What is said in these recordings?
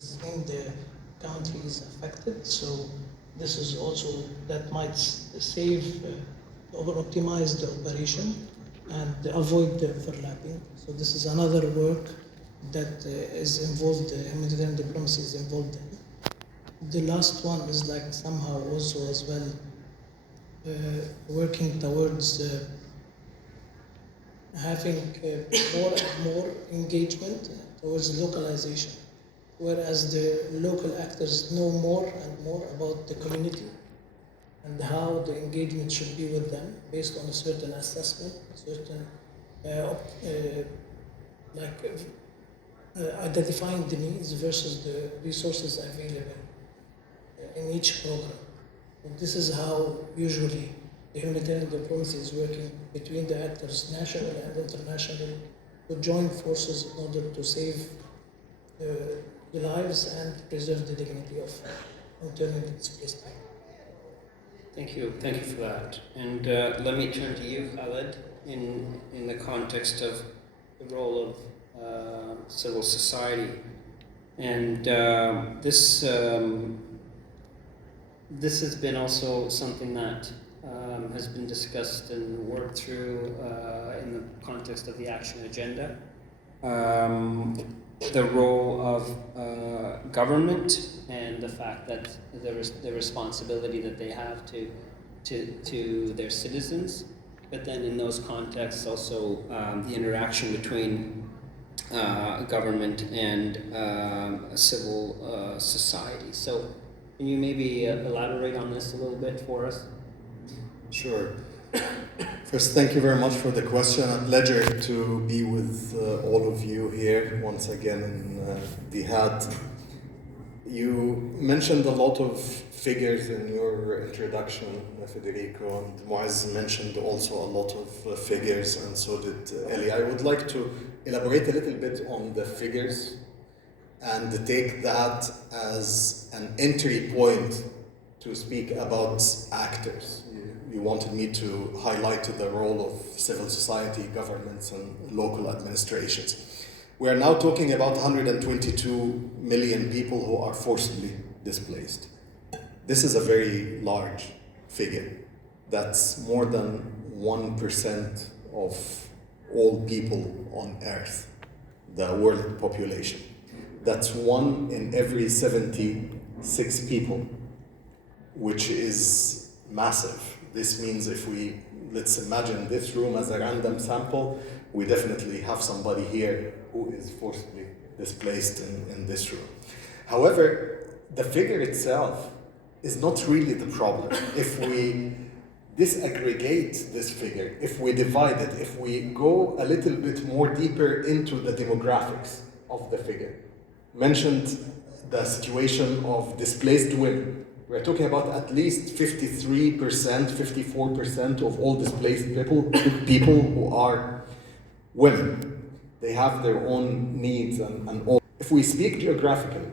in the countries affected. So this is also that might save or optimize the operation and avoid the overlapping. So this is another work that is involved, humanitarian diplomacy is involved in. The last one is like somehow also as well working towards having more and more engagement towards localization, whereas the local actors know more and more about the community and how the engagement should be with them based on a certain assessment, certain identifying the needs versus the resources available in each program. And this is how usually the humanitarian diplomacy is working between the actors, national and international, to join forces in order to save the lives and preserve the dignity of internally displaced people. Thank you for that. And let me turn to you, Khaled, in the context of the role of civil society. And this has been also something that has been discussed and worked through in the context of the action agenda. The role of government and the fact that the responsibility that they have to their citizens, but then in those contexts also the interaction between government and civil society. So can you maybe elaborate on this a little bit for us? Sure. First, thank you very much for the question. A pleasure to be with all of you here once again in Dihad. You mentioned a lot of figures in your introduction, Federico, and Muaz mentioned also a lot of figures, and so did Eli. I would like to elaborate a little bit on the figures and take that as an entry point to speak about actors. You wanted me to highlight the role of civil society, governments, and local administrations. We are now talking about 122 million people who are forcibly displaced. This is a very large figure. That's more than 1% of all people on Earth, the world population. That's 1 in every 76 people, which is massive. This means let's imagine this room as a random sample, we definitely have somebody here who is forcibly displaced in this room. However, the figure itself is not really the problem. If we disaggregate this figure, if we divide it, if we go a little bit more deeper into the demographics of the figure, mentioned the situation of displaced women. We're talking about at least 53%, 54% of all displaced people who are women. They have their own needs and all. If we speak geographically,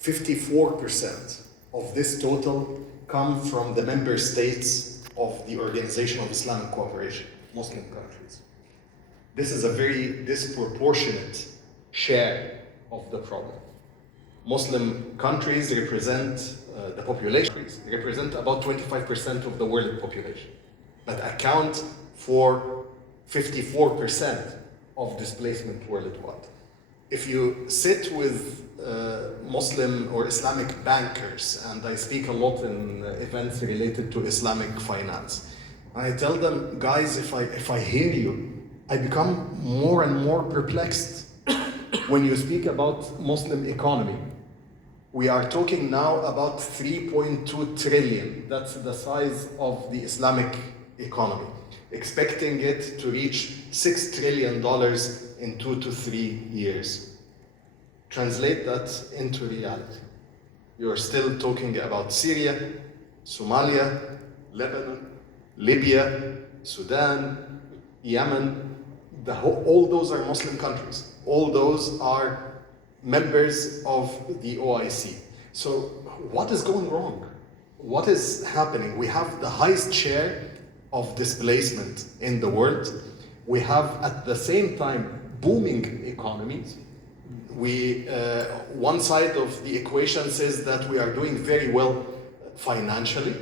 54% of this total come from the member states of the Organization of Islamic Cooperation, Muslim countries. This is a very disproportionate share of the problem. Muslim countries represent the population, represent about 25% of the world population, but account for 54% of displacement worldwide. If you sit with Muslim or Islamic bankers, and I speak a lot in events related to Islamic finance, and I tell them, guys, if I hear you, I become more and more perplexed. When you speak about Muslim economy, we are talking now about 3.2 trillion. That's the size of the Islamic economy. Expecting it to reach $6 trillion in 2 to 3 years. Translate that into reality. You're still talking about Syria, Somalia, Lebanon, Libya, Sudan, Yemen. All those are Muslim countries. All those are members of the OIC. So what is going wrong? What is happening? We have the highest share of displacement in the world. We have at the same time booming economies. One side of the equation says that we are doing very well financially,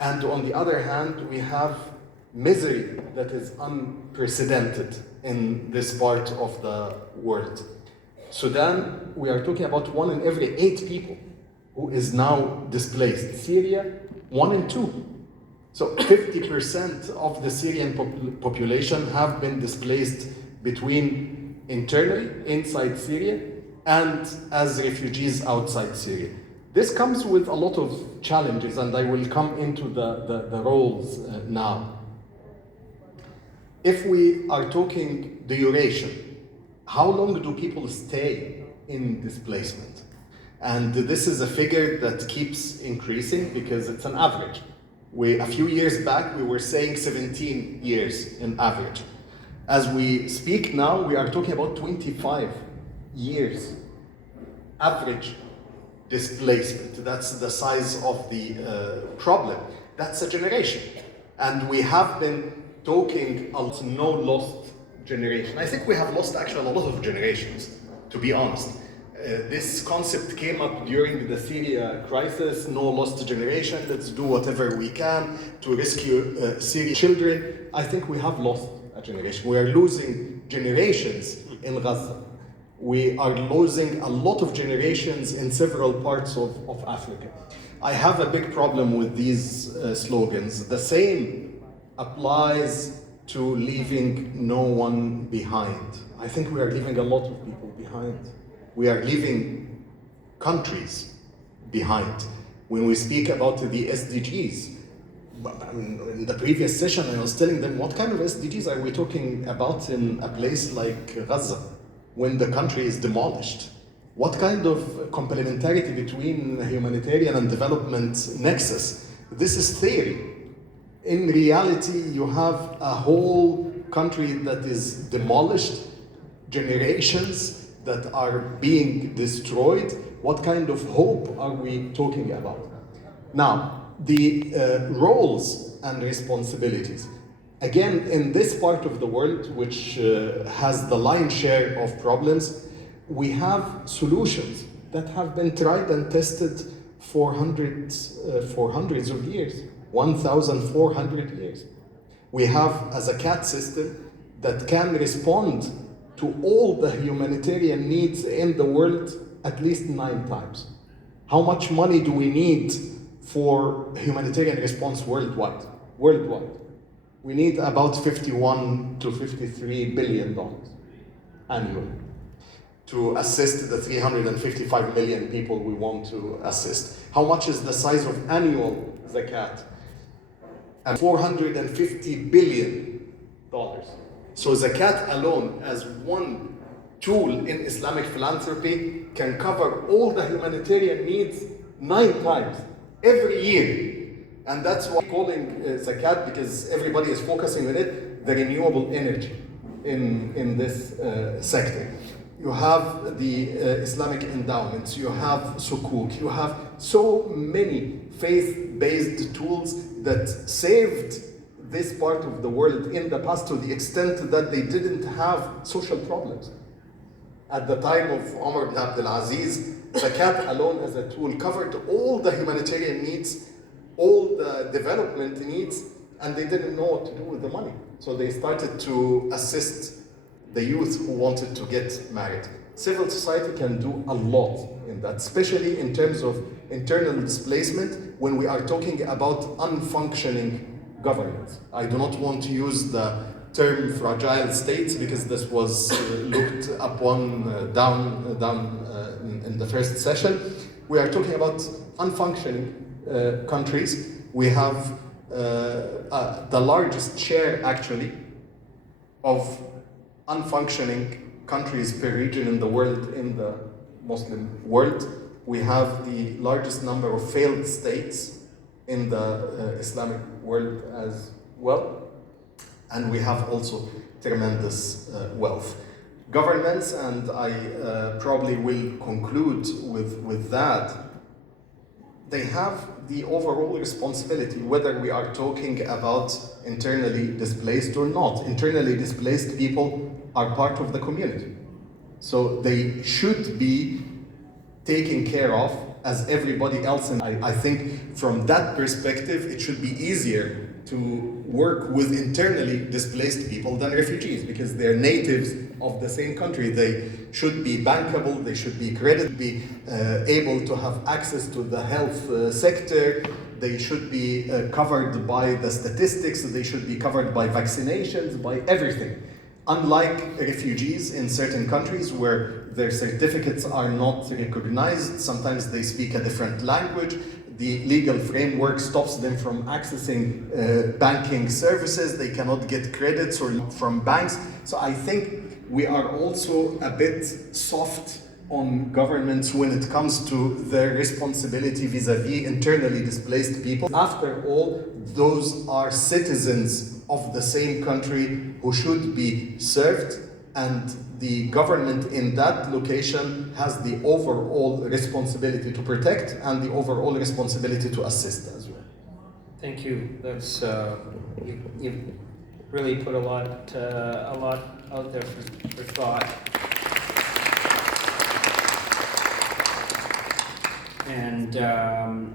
and on the other hand, we have misery that is unprecedented in this part of the world. Sudan, we are talking about 1 in every 8 people who is now displaced. Syria, 1 in 2. So 50% of the Syrian population have been displaced between internally, inside Syria, and as refugees outside Syria. This comes with a lot of challenges, and I will come into the roles now. If we are talking duration, how long do people stay in displacement? And this is a figure that keeps increasing because it's an average. A few years back, we were saying 17 years in average. As we speak now, we are talking about 25 years average displacement. That's the size of the problem. That's a generation. And we have been talking about no lost generation. I think we have lost actually a lot of generations, to be honest. This concept came up during the Syria crisis, no lost generation, let's do whatever we can to rescue Syrian children. I think we have lost a generation. We are losing generations in Gaza. We are losing a lot of generations in several parts of Africa. I have a big problem with these slogans. The same applies to leaving no one behind. I think we are leaving a lot of people behind. We are leaving countries behind. When we speak about the SDGs, in the previous session I was telling them, what kind of SDGs are we talking about in a place like Gaza when the country is demolished? What kind of complementarity between humanitarian and development nexus? This is theory. In reality, you have a whole country that is demolished, generations that are being destroyed. What kind of hope are we talking about? Now, the roles and responsibilities. Again, in this part of the world, which has the lion's share of problems, we have solutions that have been tried and tested for hundreds of years, 1,400 years. We have a zakat system that can respond to all the humanitarian needs in the world at least 9 times. How much money do we need for humanitarian response worldwide? We need about $51 to $53 billion annually to assist the 355 million people we want to assist. How much is the size of annual zakat? And $450 billion. So zakat alone, as one tool in Islamic philanthropy, can cover all the humanitarian needs 9 times every year. And that's why we're calling zakat, because everybody is focusing on it, the renewable energy in this sector. You have the Islamic endowments, you have sukuk, you have so many faith-based tools that saved this part of the world in the past to the extent that they didn't have social problems. At the time of Umar ibn Abdul Aziz, zakat alone as a tool covered all the humanitarian needs, all the development needs, and they didn't know what to do with the money. So they started to assist the youth who wanted to get married. Civil society can do a lot in that, especially in terms of internal displacement when we are talking about unfunctioning governance. I do not want to use the term fragile states because this was looked upon down in the first session. We are talking about unfunctioning countries. We have the largest share actually of unfunctioning countries per region in the world, in the Muslim world. We have the largest number of failed states in the Islamic world as well. And we have also tremendous wealth. Governments, and I probably will conclude with that, they have the overall responsibility, whether we are talking about internally displaced or not. Internally displaced people are part of the community. So they should be taken care of as everybody else. And I think from that perspective, it should be easier to work with internally displaced people than refugees, because they're natives of the same country. They should be bankable, they should be credited, be able to have access to the health sector, they should be covered by the statistics, they should be covered by vaccinations, by everything. Unlike refugees in certain countries where their certificates are not recognized, sometimes they speak a different language, the legal framework stops them from accessing banking services, they cannot get credits or from banks. So I think we are also a bit soft on governments when it comes to their responsibility vis-a-vis internally displaced people. After all, those are citizens of the same country who should be served, and the government in that location has the overall responsibility to protect and the overall responsibility to assist as well. Thank you. That's you've really put a lot out there for thought. And